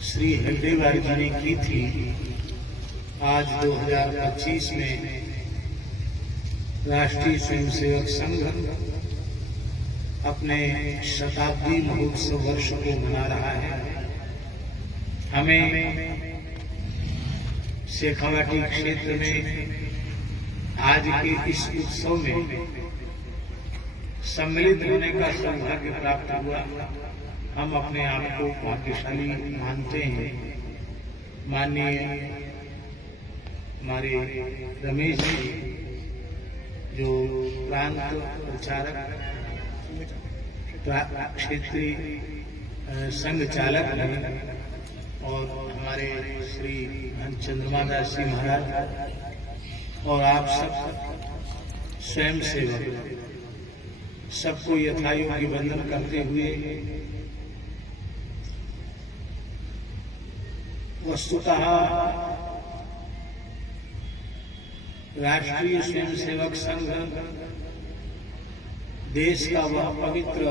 श्री हेगडेवार जी ने की थी। आज 2025 में राष्ट्रीय स्वयंसेवक संघ अपने शताब्दी महोत्सव वर्ष को मना रहा है। हमें शेखावाटी क्षेत्र में आज के इस उत्सव में सम्मिलित होने का सौभाग्य प्राप्त हुआ। हम अपने आप को भाग्यशाली मानते हैं। माननीय हमारे रमेश जी जो प्रांत प्रचारक क्षेत्रीय संघ चालक हैं और हमारे श्री चंद्रमा दास जी महाराज और आप सब स्वयं सेवक सबको यथायोग्य वंदन करते हुए वस्तुतः राष्ट्रीय स्वयंसेवक संघ देश का वह पवित्र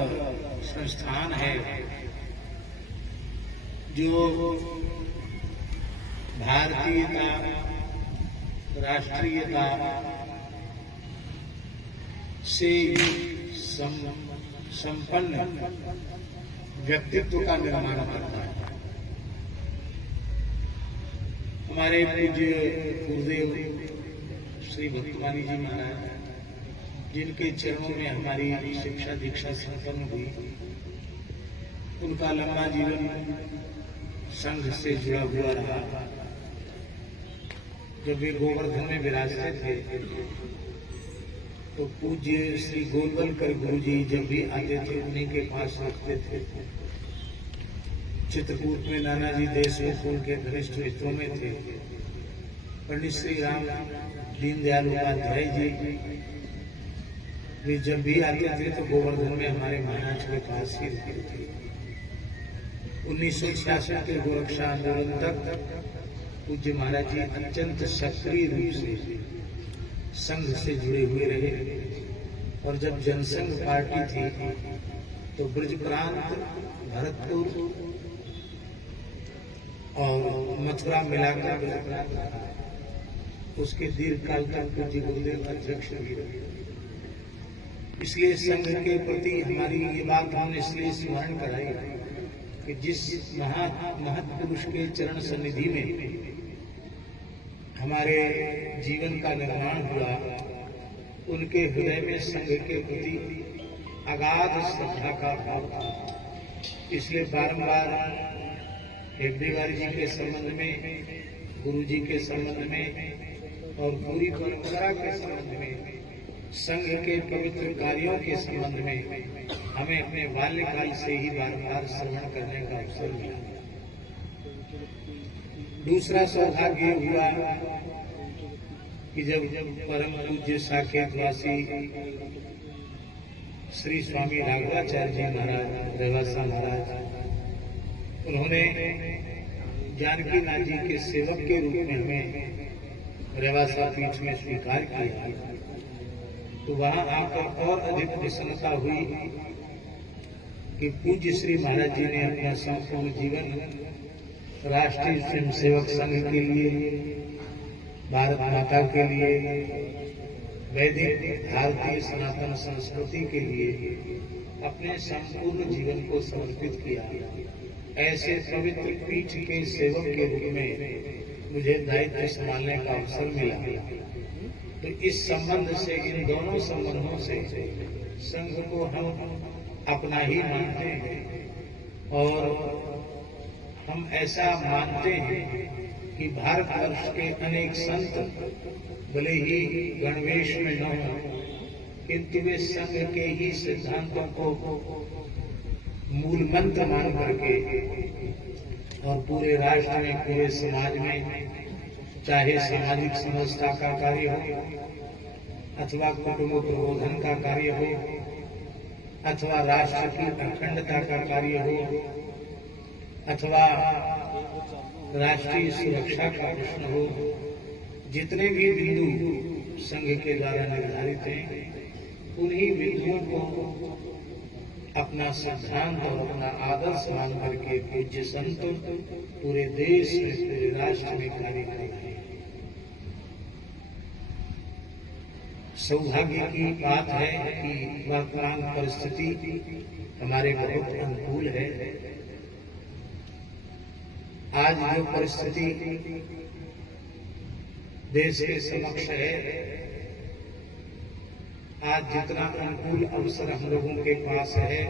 संस्थान है जो भारतीयता, राष्ट्रीयता से संपन्न व्यक्तित्व का निर्माण करता है। हमारे पूज्य गुरुदेव श्री भक्तवानी जी महाराज जिनके चरणों में हमारी शिक्षा दीक्षा संपन्न हुई, उनका लंबा जीवन संघ से जुड़ा हुआ रहा। जब वे गोवर्धन में विराजते थे तो पूज्य श्री गोलवलकर गुरु जी जब भी आते थे उन्हीं के पास रखते थे। चित्रकूट में नानाजी देशमुख उनके घनिष्ठ मित्रों में थे। पंडित श्री राम दीनदयाल उपाध्याय जी वे जब भी आते थे तो गोवर्धन में हमारे महाराज के पास ही रहते थे। 1966 के गोरक्षा आंदोलन तक पूज्य महाराज जी अत्यंत सक्रिय रूप से संघ से जुड़े हुए रहे और जब जनसंघ पार्टी थी तो ब्रज प्रांत, भरतपुर और मथुरा मिलाकर ब्रज प्रांत उसके दीर्घकाल तक पूज्य गुरुदेव अध्यक्ष भी रहे। इसलिए संघ के प्रति हमारी ये बात हमने इसलिए स्मरण कराई कि जिस महत्पुरुष के चरण सन्निधि में हमारे जीवन का निर्माण हुआ, उनके हृदय में संघ के प्रति अगाध श्रद्धा का भाव था। इसलिए बारंबार हेगडेवार जी के संबंध में, गुरु जी के संबंध में और पूरी परंपरा के संबंध में, संघ के पवित्र कार्यों के संबंध में हमें अपने बाल्यकाल से ही बारंबार श्रवण करने का अवसर मिला। दूसरा सौभाग्य हुआ कि जब परम पूज्य साकेतवासी श्री स्वामी राघवाचार्य जी महाराज, रेवासा महाराज, उन्होंने जानकी नाथ जी के सेवक के रूप में हमें रेवासा पीठ में स्वीकार किया तो वहां आकर और अधिक प्रसन्नता हुई कि पूज्य श्री महाराज जी ने अपना संपूर्ण जीवन राष्ट्रीय स्वयंसेवक संघ के लिए, भारत माता के लिए, वैदिक भारतीय सनातन संस्कृति के लिए अपने संपूर्ण जीवन को समर्पित किया। ऐसे पवित्र पीठ के सेवक के रूप में मुझे दायित्व संभालने का अवसर मिला। तो इस संबंध से, इन दोनों संबंधों से संघ को हम अपना ही मानते हैं और हम ऐसा मानते हैं कि भारतवर्ष के अनेक संत भले ही गणवेश में न हो, किंतु वे संघ के ही सिद्धांतों को मूल मंत्र मान करके और पूरे राष्ट्र में, पूरे समाज में, चाहे सामाजिक समरसता का कार्य हो अथवा कुटुंब प्रबोधन का कार्य हो अथवा राष्ट्र की अखंडता का कार्य हो अथवा राष्ट्रीय सुरक्षा का प्रश्न हो, जितने भी बिंदु संघ के द्वारा निर्धारित हैं उन्हीं बिंदुओं को अपना सिद्धांत और अपना आदर्श मान करके पूज्य संत पूरे देश में, पूरे राष्ट्र में कार्य कर रहे हैं। सौभाग्य की बात है कि वर्तमान परिस्थिति हमारे बहुत अनुकूल है। आज जो परिस्थिति देश के समक्ष है, आज जितना अनुकूल अवसर हम लोगों के पास है,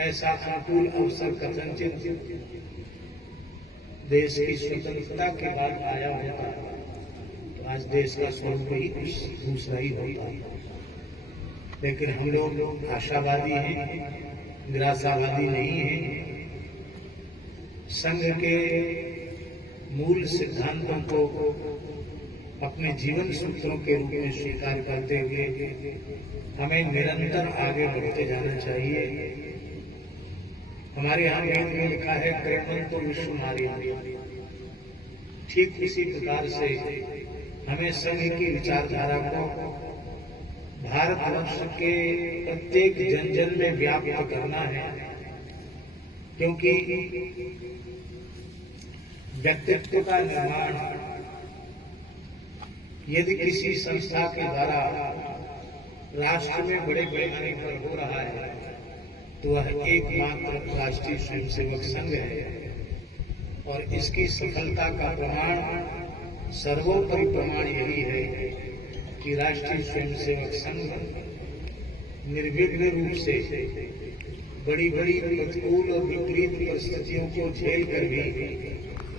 ऐसा अनुकूल अवसर कथनचित देश की स्वतंत्रता के बाद आया होता तो आज देश का स्वरूप ही कुछ दूसरा ही होता। लेकिन हम लोग आशावादी हैं, निराशावादी नहीं हैं। संघ के मूल सिद्धांतों को अपने जीवन सूत्रों के रूप में स्वीकार करते हुए हमें निरंतर आगे बढ़ते जाना चाहिए। हमारे यहाँ वेद में लिखा है कर्मंतो विश्व नारी। ठीक इसी प्रकार से हमें संघ की विचारधारा को भारतवर्ष के प्रत्येक जन जन में व्याप्त करना है, क्योंकि व्यक्तित्व का निर्माण यदि किसी संस्था के द्वारा राष्ट्र में बड़े पैमाने पर हो रहा है तो वह एकमात्र राष्ट्रीय स्वयंसेवक संघ है। और इसकी सफलता का प्रमाण, सर्वोपरि प्रमाण यही है कि राष्ट्रीय स्वयंसेवक संघ निर्विघ्न रूप से बड़ी बड़ी प्रतिकूल और विपरीत परिस्थितियों को झेल कर भी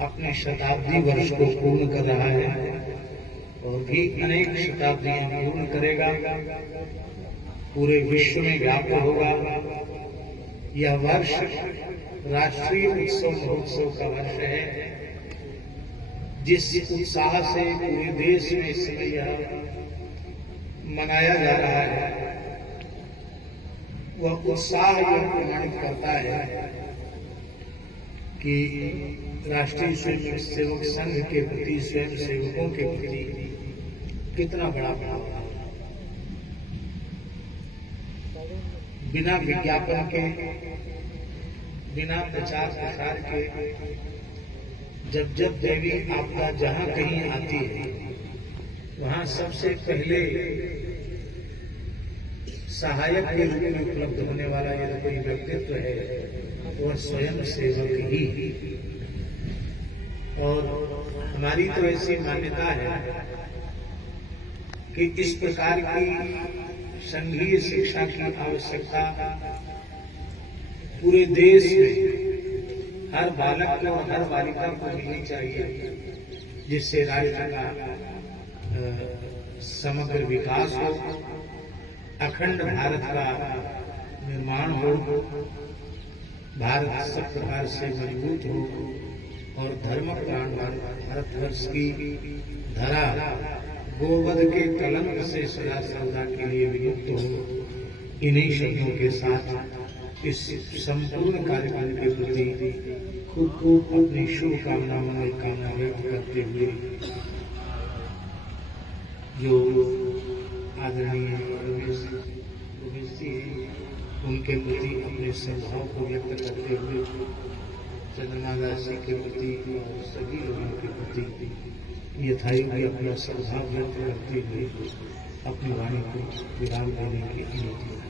अपने शताब्दी वर्ष को पूर्ण कर रहा है और भी अनेक शताब्दियां पूर्ण करेगा, पूरे विश्व में व्याप्त होगा। यह वर्ष राष्ट्रीय उत्सव महोत्सव का वर्ष है, जिस उत्साह से पूरे देश में इस समय यह मनाया जा रहा है, वह उत्साह यह प्रमाणित करता है कि राष्ट्रीय स्वयंसेवक संघ के प्रति, स्वयं सेवकों के प्रति कितना बड़ा भाव है। बिना विज्ञापन के, बिना प्रचार प्रसार के जब जब देवी आपदा जहां कहीं आती है, वहां सबसे पहले सहायक के रूप में उपलब्ध होने वाला यदि कोई व्यक्तित्व है वह स्वयं सेवक ही। और हमारी तो ऐसी मान्यता है कि इस प्रकार की संघीय शिक्षा की आवश्यकता पूरे देश में हर बालक को और हर बालिका को मिलनी चाहिए, जिससे राष्ट्र का समग्र विकास हो, अखंड भारत का निर्माण हो, भारत सब प्रकार से मजबूत हो और धर्म प्राण भारतवर्ष की धरा गोवध के कलंक से सदा सर्वदा के लिए विमुक्त हो। इन्हीं शब्दों के साथ इस संपूर्ण कार्यक्रम के प्रति खूब अपनी शुभकामना मनोकामना व्यक्त करते हुए जो आदरणीय रमेश जी उनके प्रति अपने सद्भाव को व्यक्त करते हुए चंद्रमा दास जी के प्रति और सभी लोगों के प्रति यथायोग्य अपना सद्भाव व्यक्त करते हुए अपनी वाणी को विराम देने की अनुमति